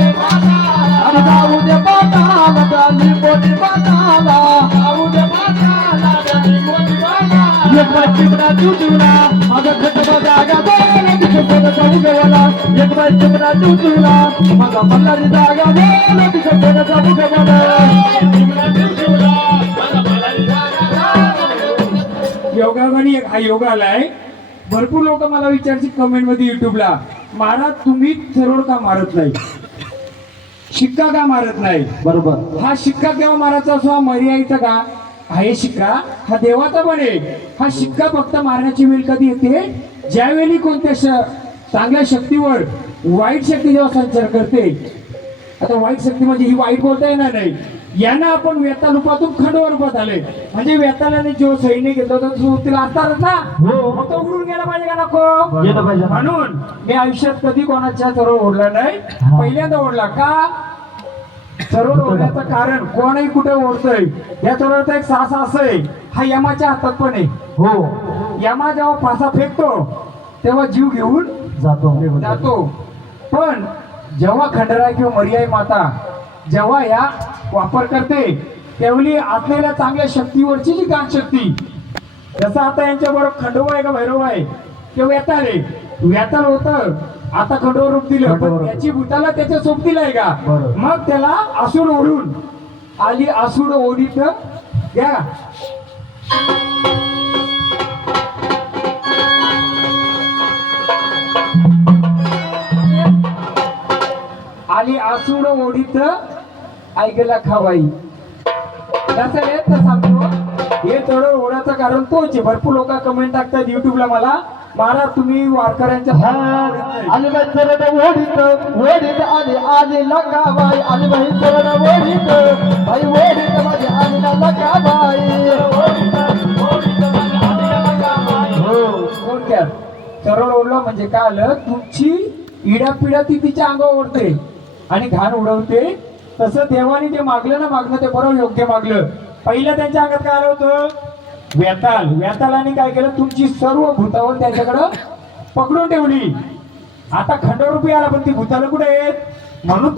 आणि एक माझा जागा बोला तिथे गवाला एक चिमणा माझा मल्हारी जागा बोला तिथे गवाला हा योग आलाय. भरपूर लोक मला विचारतील कमेंटमध्ये युट्यूबला महाराज तुम्ही थरोड का मारत नाही? शिक्का का मारत नाही? बरोबर. हा शिक्का केव्हा मारायचा असो हा मर्यादित का? हा हे शिक्का हा देवाचा पण आहे हा शिक्का फक्त मारण्याची वेळ कधी येते? ज्यावेळी कोणत्या चांगल्या शक्तीवर वाईट शक्ती जेव्हा संचार करते आता वाईट शक्ती म्हणजे ही वाईट बोलता येणार नाही. यांना आपण वेता रूपातून खंडवा रूपात आले म्हणजे वेतालाने जो सैन्य घेतला होता तो तिला असणारच ना? हो. मग तो उडून गेला पाहिजे का नको. म्हणून मी आयुष्यात कधी कोणाच्या सर्व ओढला नाही. पहिल्यांदा ओढला का? सर्व ओढण्याचं कारण कोणही कुठे ओढतोय. या सर्वांचा एक साहस असं आहे हा यमाच्या हातात पण आहे. हो. यमा जेव्हा फासा फेकतो तेव्हा जीव घेऊन जातो. जातो. पण जेव्हा खंडराय किंवा मर्याय माता जेव्हा या वापर करते त्यावेळी असलेल्या चांगल्या शक्तीवरची जी शक्ती जसं आता यांच्या बरोबर खंडोबा आहे का भैरव आहे किंवा वेताळ आहे वेताळ होतं आता खंडोबा रूप दिलं पण. त्याची भूताला त्याच्या सोबतीला आहे का. मग त्याला आसूड ओढून आली आसूड ओढीत घ्या आली आसूड ओढीत ऐकला खावाई. आहे तर सांगतो. हे थोडं ओढाचं कारण तोच आहे. भरपूर लोक कमेंट टाकतात युट्यूबला मला. महाराज तुम्ही वारकऱ्यांच्या आली बाई चरण ओढीत ओढीत आली आली लंगाबाई. आली बाई चरण ओढीत बाई ओढीत माझी आली ना लंगाबाई. हो. थोडक्यात सरळ ओढलं म्हणजे काय आलं? तुमची इडापिडा ती तिच्या अंगावर ओढते. आणि घाण उडवते. तसं देवाने जे मागलं ना मागणं ते बरोबर योग्य मागलं. पहिलं त्यांच्या अंगात काय आलं होतं? व्यताल. व्यतालाने काय केलं? तुमची सर्व भूतावर त्याच्याकडं पकडून ठेवली. आता खंडरूपी आला पण ती भूताला कुठे आहेत? म्हणून